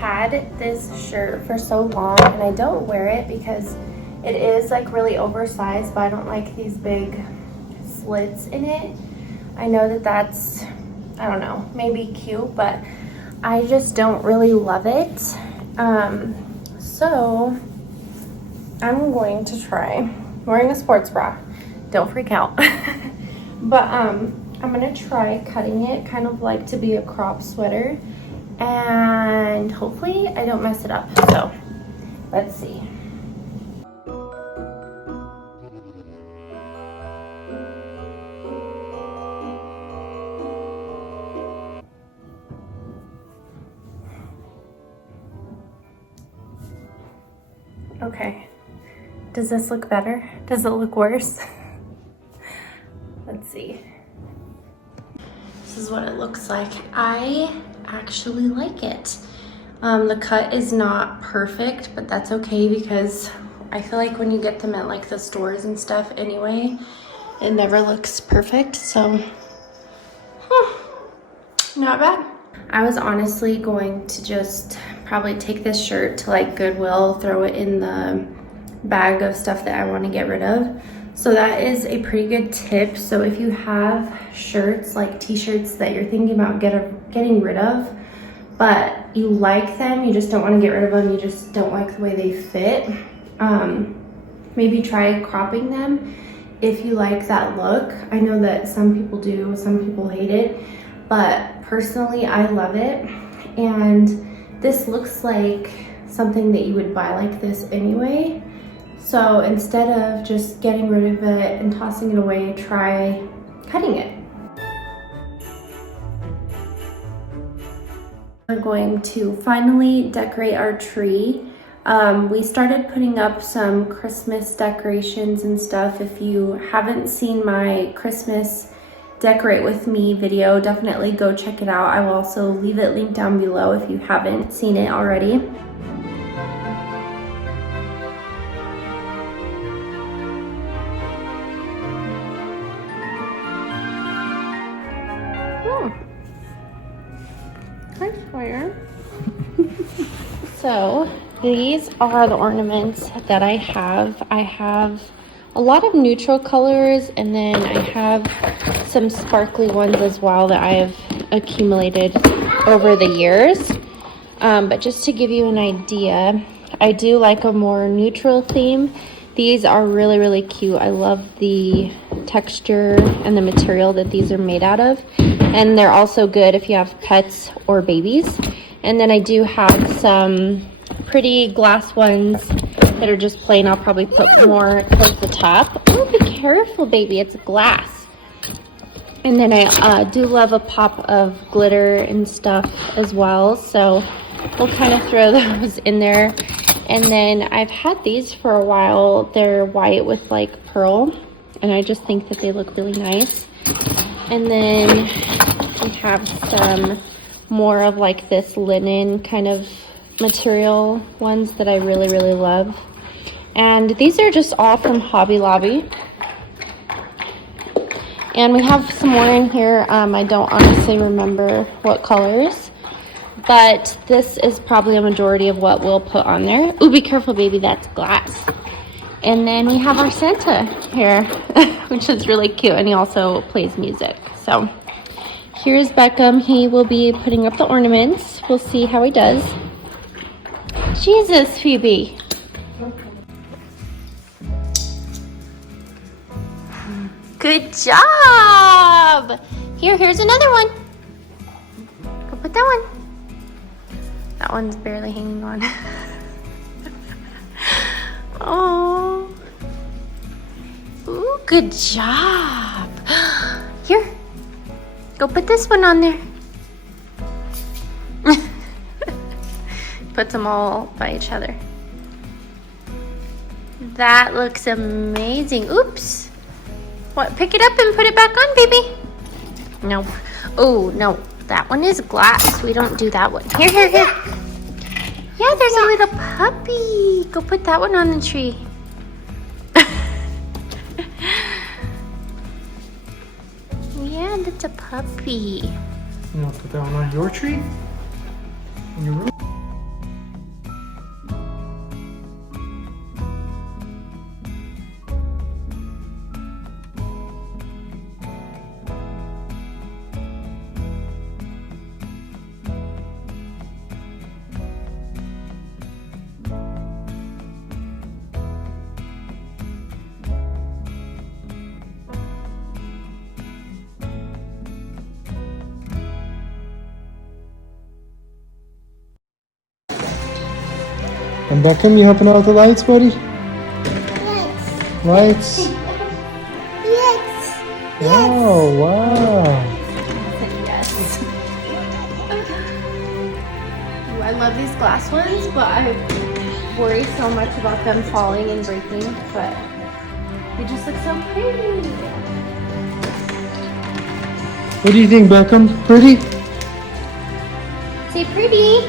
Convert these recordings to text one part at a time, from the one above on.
had this shirt for so long and I don't wear it because it is like really oversized, but I don't like these big slits in it. I know that that's, I don't know, maybe cute, but I just don't really love it. So I'm going to try wearing a sports bra. Don't freak out. But I'm gonna try cutting it kind of like to be a crop sweater, and hopefully I don't mess it up. So let's see. Okay, does this look better? Does it look worse? Let's see. This is what it looks like. I actually like it. The cut is not perfect, but that's okay because I feel like when you get them at like the stores and stuff anyway, it never looks perfect, so not bad. I was honestly going to just probably take this shirt to like Goodwill, throw it in the bag of stuff that I want to get rid of. So that is a pretty good tip. So if you have shirts, like t-shirts that you're thinking about getting rid of, but you like them, you just don't want to get rid of them, you just don't like the way they fit, maybe try cropping them if you like that look. I know that some people do, some people hate it, but personally I love it. And this looks like something that you would buy like this anyway. So instead of just getting rid of it and tossing it away, try cutting it. We're going to finally decorate our tree. We started putting up some Christmas decorations and stuff. If you haven't seen my Christmas Decorate With Me video, definitely go check it out. I will also leave it linked down below if you haven't seen it already. So these are the ornaments that I have. I have a lot of neutral colors, and then I have some sparkly ones as well that I have accumulated over the years. But just to give you an idea, I do like a more neutral theme. These are really, really cute. I love the texture and the material that these are made out of. And they're also good if you have pets or babies. And then I do have some pretty glass ones that are just plain. I'll probably put more towards the top. Oh, be careful, baby. It's glass. And then I do love a pop of glitter and stuff as well. So we'll kind of throw those in there. And then I've had these for a while. They're white with like pearl. And I just think that they look really nice. And then we have some more of like this linen kind of material ones that I really, really love. And these are just all from Hobby Lobby. And we have some more in here. I don't honestly remember what colors, but this is probably a majority of what we'll put on there. Ooh, be careful, baby, that's glass. And then we have our Santa here, which is really cute, and he also plays music. So here's Beckham. He will be putting up the ornaments. We'll see how he does. Jesus, Phoebe. Good job. Here's another one. Go put that one. That one's barely hanging on. Oh. Ooh, good job. Here. Go put this one on there. Puts them all by each other. That looks amazing. Oops. What? Pick it up and put it back on, baby. No. Oh, no. That one is glass. We don't do that one. Here. Yeah, there's a little puppy. Go put that one on the tree. Yeah, that's a puppy. You want to put that one on your tree? In your room? And Beckham, you helping out with the lights, buddy? Yes. Lights? Yes. Oh, wow. Yes. Ooh, I love these glass ones, but I worry so much about them falling and breaking, but they just look so pretty. What do you think, Beckham? Pretty? Say pretty.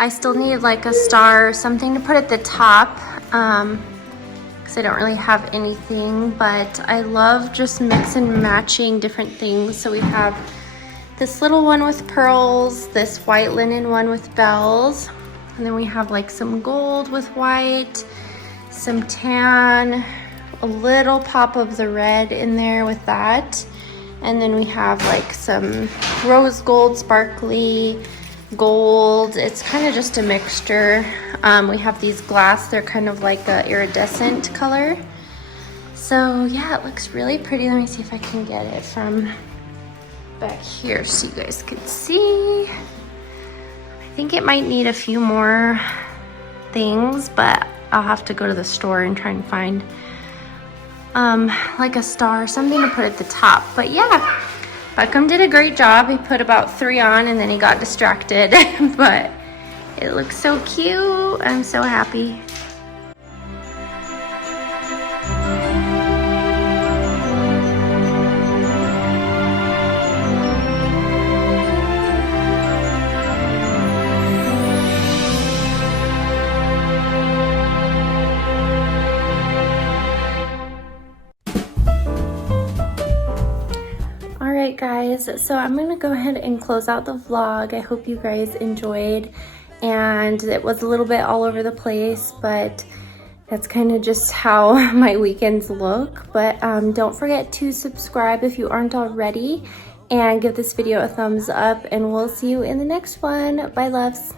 I still need like a star or something to put at the top because I don't really have anything, but I love just mix and matching different things. So we have this little one with pearls, this white linen one with bells, and then we have like some gold with white, some tan, a little pop of the red in there with that, and then we have like some rose gold sparkly gold. It's kind of just a mixture. We have these glass, they're kind of like a iridescent color. So yeah, it looks really pretty. Let me see if I can get it from back here so you guys can see. I think it might need a few more things, but I'll have to go to the store and try and find like a star, something to put at the top. But yeah, Beckham did a great job. He put about 3 on and then he got distracted, but it looks so cute. I'm so happy. Alright guys, so I'm gonna go ahead and close out the vlog. I hope you guys enjoyed, and it was a little bit all over the place, but that's kind of just how my weekends look. But don't forget to subscribe if you aren't already, and give this video a thumbs up, and we'll see you in the next one. Bye loves.